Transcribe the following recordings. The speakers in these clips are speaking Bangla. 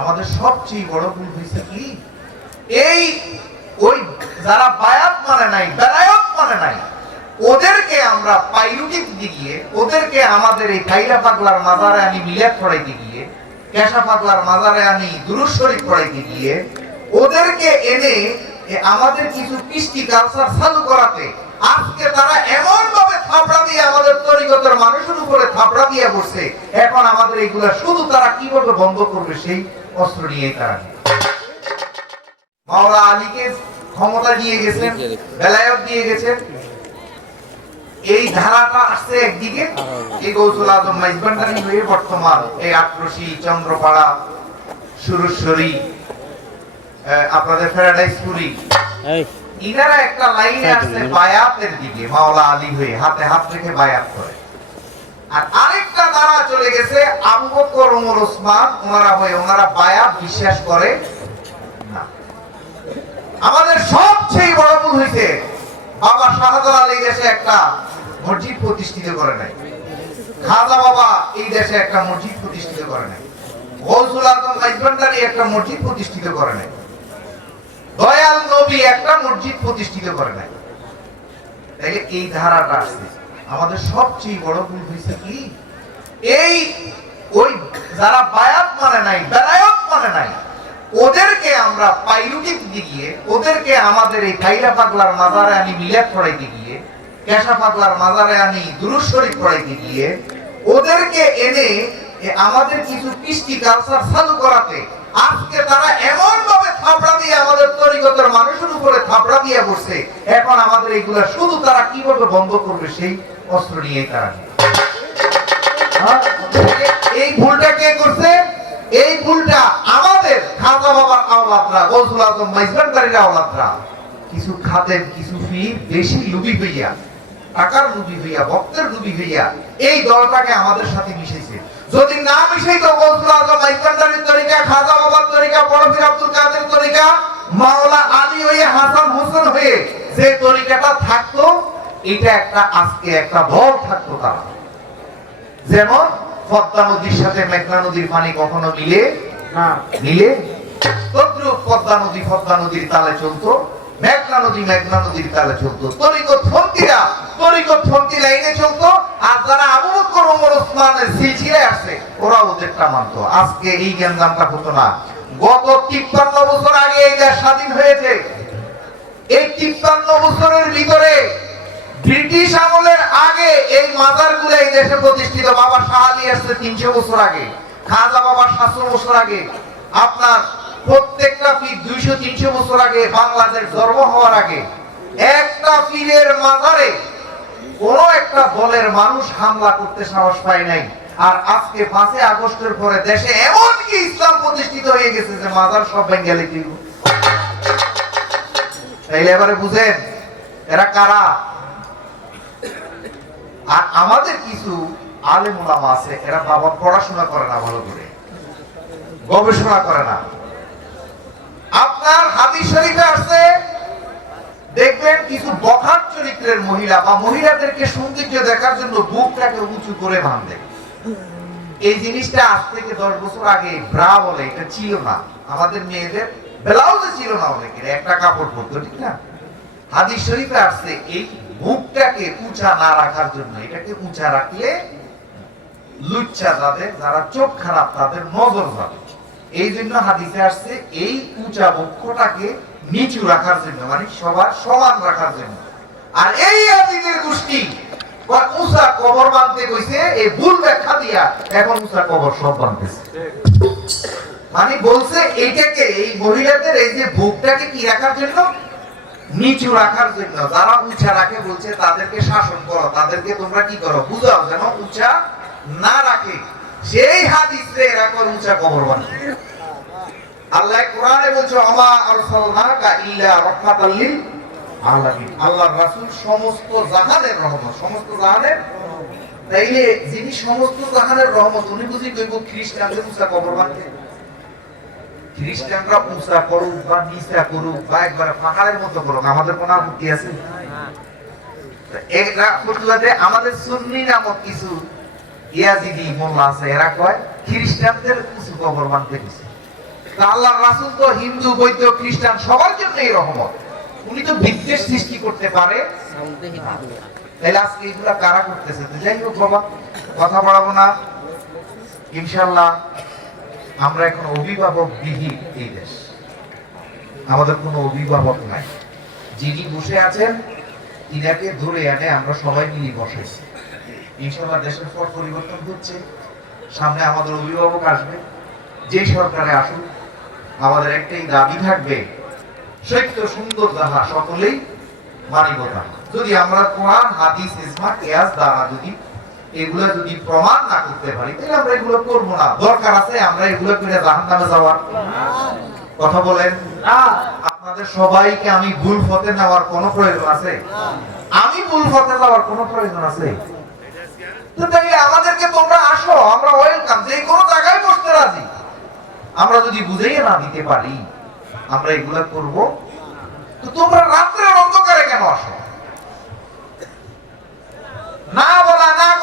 আমাদের সবচেয়ে বড় ভুল হয়েছে কি? এই ওই যারা বায়াত মানে নাই, বেলায়ত মানে নাই, ওদেরকে আমরা পাইরুটিক দিয়ে ওদেরকে আমাদের এই কাইলা পাগলার মাজারে আনি মিলাদ পড়াইতে গিয়ে, কেশা পাগলার মাজারে আনি দুরুজ শরীফ পড়াইতে গিয়ে, ওদেরকে এনে আমাদের কিছু কৃষ্টি কালচার চালু করাতে, আজকে তারা এমন ভাবে থাপড়া দিয়ে আমাদের তরিগতের মানুষের উপরে থাপড়া দিয়ে বসছে, এখন আমাদের এইগুলা শুধু তারা কীভাবে বন্ধ করবে সেই অস্ত্র নিয়েই তারা মাওলা আলীকে ক্ষমতা দিয়ে গেছেন বেলায়ত দিয়ে গেছেন। এই ধারাটা আসছে একদিকে এই গৌসুল আজম মাইজবান্ডারি হয়ে বর্তমান এই আক্রোশী চন্দ্রপাড়া সুরেশ্বরী আপনাদের প্যারাডাইসপুরি এই। ইনারা একটা লাইনে আসছে বায়াতের দিকে মাওলা আলী হয়ে হাতে হাত রেখে বায়াত করে। আর আরেকটা চলে গেছে বিশ্বাস করে আমাদের সবচেয়ে বড় ভুল হয়েছে, বাবা শাহজালাল আলী দেশে একটা মসজিদ প্রতিষ্ঠিত করে নাই। খাজা বাবা এই দেশে একটা মসজিদ প্রতিষ্ঠিত করে নাই। ধারাটা আমাদের সবচেয়ে বড় ভুল হয়েছে কি? এই ওই যারা বায়াত মানে নাই, বেলায়ত মানে নাই, ওদেরকে আমরা পাইরুটিক দিয়ে, ওদেরকে আমাদের এই কাইলা পাগলার মাজারে আনি মিলাদ পড়াইতে গিয়ে, কেশা পাগলার মাজারে আনি দুরুজ শরীফ পড়াইতে গিয়ে, ওদেরকে এনে আমাদের কিছু কৃষ্টি কালচার চালু করাতে, আজকে তারা এমন ভাবে থাপড়া দিয়ে আমাদের তরিগতের মানুষের উপরে থাপড়া দিয়ে বসছে, এখন আমাদের এইগুলা শুধু তারা কীভাবে বন্ধ করবে সেই অস্ত্র নিয়েই তারা? এই ভুলটা কে করছে? এই ভুলটা আমাদের খাজা বাবার আওলাদরা, গৌসুল আজম মাইজবানদারির আওলাদরা। কিছু খাদেম, কিছু ফির বেশি লুবি হইয়া, টাকার লুবি হইয়া, ভক্তের লুবি হইয়া এই দলটাকে আমাদের সাথে মিশেছে। যদি না মিশাইতো গৌসুল আজম মাইজবানদারির তরিকা, খাজা বাবার তরিকা বড়ফির আব্দুল কাদের তরিকা, মাওলা আলী হয়ে, হাসান হোসেন হয়ে যে তরিকাটা থাকতো, এটা একটা আজকে একটা ভর থাকতো তারা। যেমন পদ্মা নদীর সাথে মেঘনা নদীর পানি কখনো মিলে না। মিলে? তদ্রুপ পদ্মা নদী পদ্মা নদীর তালে চলতো মেঘনা নদী মেঘনা নদীর তালে চলতো। তরিকত ফন্তিরা তরিকত ফন্তি লাইনে চলতো আর যারা আবু বকর ওমর ওসমানের সিলসিলায় ওরা ওদেরটা মানতো। আজকে এই জ্ঞানদানটা হতো না। গত তিপ্পান্ন বছর আগে এই দেশ স্বাধীন হয়েছে। এই তিপ্পান্ন বছরের ভিতরে ব্রিটিশ আমলের আগে এই মাজারগুলো এই দেশে প্রতিষ্ঠিত। বাবা শাহ আলী আসছে তিনশো বছর আগে, খাজা বাবা সাতশো বছর আগে। আপনার প্রত্যেকটা পীর দুইশো, তিনশো বছর আগে বাংলাদেশ জন্ম হওয়ার আগে। একটা পীরের মাজারে কোন একটা দলের মানুষ হামলা করতে সাহস পায় নাই। আর আজকে পাঁচে আগস্টের পরে দেশে এমন কি ইসলাম প্রতিষ্ঠিত হয়ে গেছে যে মাজার সব বেঙ্গালি তাইলে এবারে বুঝেন, এরা কারা? আর আমাদের কিছু আলেম আছে, এরা বাবা পড়াশোনা করে না ভালো করে, গবেষণা করে না। আপনার হাদিস শরীফে আছে, দেখবেন কিছু বখার চরিত্রের মহিলা বা মহিলাদেরকে সৌন্দর্য দেখার জন্য বুকটাকে উঁচু করে বাঁধে। এই জিনিসটা আজ থেকে দশ বছর আগে ব্রা বলে, এটা ছিল না। আমাদের মেয়েদের ব্লাউজে ছিল না অনেকের, একটা কাপড় পরতো, ঠিক না? হাদিস শরীফে আসছে, এই মুখটাকে উঁচা না রাখার জন্য, এটাকে উঁচা রাখলে লুচ্চা যাদের, যারা চোখ খারাপ, তাদের নজর যাবে। এই জন্য হাদিসে আসছে, এই উঁচা বক্ষটাকে নিচু রাখার জন্য মানে সবার সমান রাখার জন্য। আর এই হাদিসের গোষ্ঠী উঁচা কবর বাঁধতে কইছে, এই ভুল ব্যাখ্যা দিয়া এখন উঁচা কবর সব বাঁধতেছে। মানে বলছে, এইটাকে, এই মহিলাদের এই যে বুকটাকে কি রাখার জন্য? নিচু রাখার জন্য, যারা উঁচা রাখে বলছে, তাদেরকে শাসন করো, তাদেরকে তোমরা কি করো? বুঝাও যেন উঁচা না রাখে। সেই হাদিস এরা উঁচা কবর বানায়। আল্লাহ কোরআনে বলছে আমা আরসালনাকা ইল্লা আলামিন। আল্লাহর রাসূল সমস্ত জাহানের রহমত, সমস্ত জাহানের তাইলে যিনি সমস্ত জাহানের রহমত, উনি বুঝি কইব খ্রিস্টানদের উঁচা কবর বানাতে খ্রিস্টানরা পূজা করুক বা নিচা করুক বা একবারে পাহাড়ের মতো করুক, আমাদের কোনো আপত্তি আছে? আমাদের সুন্নি নামক কিছু ইয়াজিদি মোল্লা আছে, এরা কয়, খ্রিস্টানদের কবর গেছে। তা আল্লাহর রাসূল তো হিন্দু, বৌদ্ধ, খ্রিস্টান সবার জন্যই রহমত। উনি তো বিদ্বেষ সৃষ্টি করতে পারে। তাহলে আজকে এগুলা কারা করতেছে? যাই হোক বাবা, কথা বাড়াবো না। ইনশাল্লাহ আমরা এখন অভিভাবক বিহীন এই দেশ। আমাদের কোনো অভিভাবক নাই। যিনি বসে আছেন, তিনাকে ধরে আনে আমরা সবাই মিলে বসাইছি। ইনশাল্লাহ দেশের পর পরিবর্তন হচ্ছে। সামনে আমাদের অভিভাবক আসবে। যে সরকারে আসুক, আমাদের একটাই দাবি থাকবে, সত্য সুন্দর যাহা সকলেই মানিবতা যদি আমরা কোরআন, হাদিস ইসমা কিয়াস দ্বারা যদি এগুলো যদি প্রমাণ না করতে পারি তাহলে আমরা এগুলো করব না। দরকার আছে আমরা এগুলো করে জাহান্নামে যাওয়ার। কথা বলেন? আপনাদের সবাইকে আমি ভুল পথে নেওয়ার কোনো প্রয়োজন আছে? আমি ভুল পথে যাওয়ার কোনো প্রয়োজন আছে? আমাদেরকে তোমরা আসো আমরা ওয়েলকাম যে কোনো জায়গায় বসতে রাজি। আমরা যদি বুঝেই না দিতে পারি আমরা এগুলা করব। তো তোমরা রাত্রের অন্ধকারে কেন আসো? না বলা না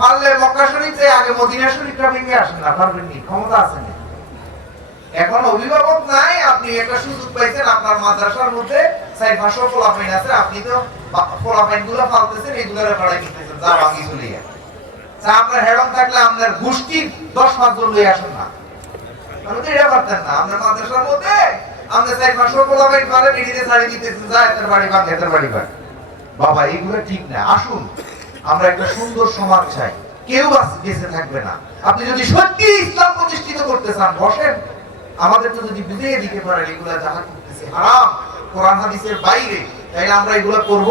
পারলে মক্কা শরীফে, আগে মদিনা শরীফটা ভেঙে আসেন না পারবেন ক্ষমতা আছে না। এখন অভিভাবক নাই, আপনি একটা সুযোগ পাইছেন, আপনার মাদ্রাসার মধ্যে ভাষা ফলাফাইন আছে, আপনি তো ফলাফাইনগুলো ফালতেছেন এগুলোরে ভাড়াই নিতেছেন যা আপনার হেডম থাকলে আপনার গোষ্ঠীর দশ পাঁচ জন লই আসেন না। আমি তো এটা পারতেন না, আপনার মাদ্রাসার মধ্যে ভাষা ফলাফাইন ছাড়ি দিতেছেন, যা বাড়ি ভাঙ, এদের বাড়ি ভাঙ। বাবা এগুলো ঠিক না, আসুন। আমরা একটা সুন্দর সমাজ চাই। কেউ বেঁচে থাকবে না। আপনি যদি সত্যি ইসলাম প্রতিষ্ঠিত করতে চান, বসেন। আমাদের তো যদি বুঝিয়ে দিতে পারেন এগুলা যাহা করতেছে হারাম। কোরআন হাদিসের বাইরে। তাইলে আমরা এগুলা করব?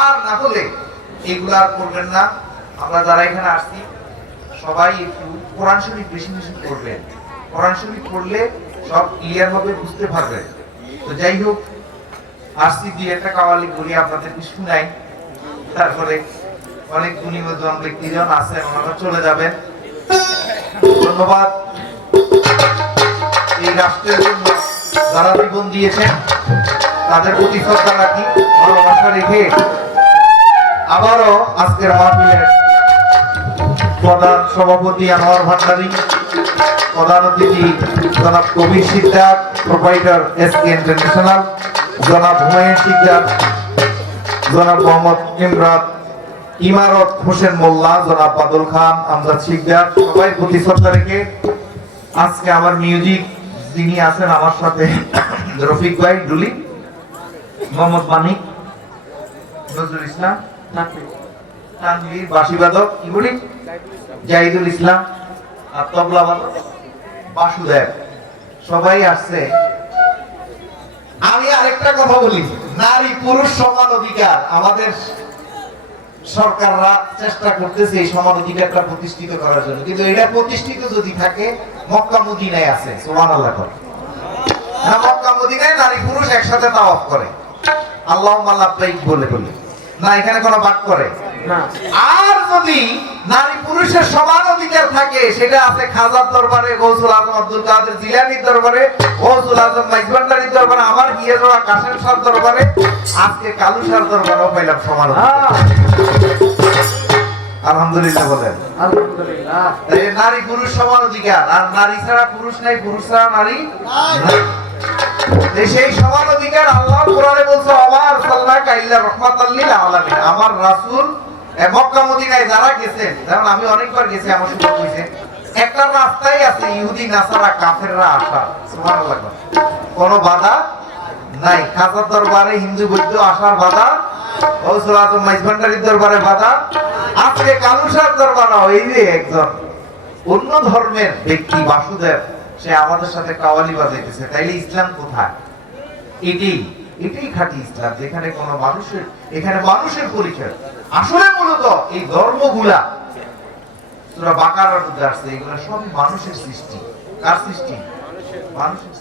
আর না হলে এগুলা আর করবেন না। আমরা যারা এখানে আসছি, সবাই একটু কোরআন শরীফ বেশি বেশি করবেন কোরআন শরীফ পড়লে সব ক্লিয়ার হবে, বুঝতে পারবেন। তো যাই হোক, আসছি দিয়ে একটা কাওয়ালি করি আপনাদেরকে শুনাই। তারপরে অনেক গুণীজন ব্যক্তিজন আছেন ওনারা চলে যাবেন। ধন্যবাদ। এই রাষ্ট্রের জন্য যারা জীবন দিয়েছেন, তাদের প্রতি শ্রদ্ধা রাখি, ভালোবাসা রেখে আবারও আজকের মাহফিলের প্রধান সভাপতি আনোয়ার ভান্ডারী, প্রধান অতিথি জনাব Kabir Siddhartha proprietor S K international, জনাব হুমায়ুন সিদ্ধার্থ জনাব মোহাম্মদ ইমরান ইমারত হোসেন মোল্লা, জনাব বাদল খান, আমজাদ সিকদার সবাই প্রতি রেখে আজকে আমার মিউজিক যিনি আছেন আমার সাথে রফিক ভাই, ডুলি, মোহাম্মদ মানিক, নজরুল ইসলাম, তানভীর বাঁশিবাদক কি বলি জাহিদুল ইসলাম, আর তবলা বাদক, বাসুদেব। সবাই আসছে। আমি আরেকটা কথা বলি। নারী পুরুষ সমান অধিকার। আমাদের সরকাররা চেষ্টা করতেছে এই সমান অধিকারটা প্রতিষ্ঠিত করার জন্য। কিন্তু এটা প্রতিষ্ঠিত যদি থাকে মক্কা মদিনায় আছে। সুবহানাল্লাহ করে। না মক্কা মদিনায় নারী পুরুষ একসাথে তাওয়াফ করে। আল্লাহ লাব্বাইক বলে বলে। না এখানে কোনো বাক করে? আর যদি নারী পুরুষের সমান অধিকার থাকে সেটা আছে খাজার দরবারে গৌসুল আজম আব্দুল কাদের জিলানির দরবারে গৌসুল আজম মাইজবান্ডারির দরবারে আমার গিয়ে যাওয়া কাশেম শাহ দরবারে আজকে কালু শাহ দরবারেও পাইলাম সমান আলহামদুলিল্লাহ বলেন। তাই নারী পুরুষ সমান অধিকার আর নারী ছাড়া পুরুষ নাই পুরুষ ছাড়া নারী সেই সমান অধিকার আল্লাহ কোরআনে বলছে আমার আলামিন। আমার রাসূল মক্কা মদিনায় যারা গেছেন, যেমন আমি অনেকবার গেছি, আমার সুযোগ হইছে একটা রাস্তাই আছে ইহুদি, নাসারা, কাফেররা আসা বাধা নাই। খাজার দরবারে হিন্দু বৈদ্য আসার বাধা গৌসুল আজম মাইজভান্ডারির দরবারে বাধা। আজকে কালুসার এই যে একজন অন্য ধর্মের ব্যক্তি, বাসুদেব, সে আমাদের সাথে কাওয়ালি বাজাইতেছে। তাইলে ইসলাম কোথায়? এটাই এটাই খাঁটি ইসলাম, যেখানে কোনো মানুষের, এখানে মানুষের পরিচয়। আসলে মূলত এই ধর্মগুলা তোরা বাঁকার মধ্যে আসছে, এগুলো সব মানুষের সৃষ্টি কার সৃষ্টি মানুষের।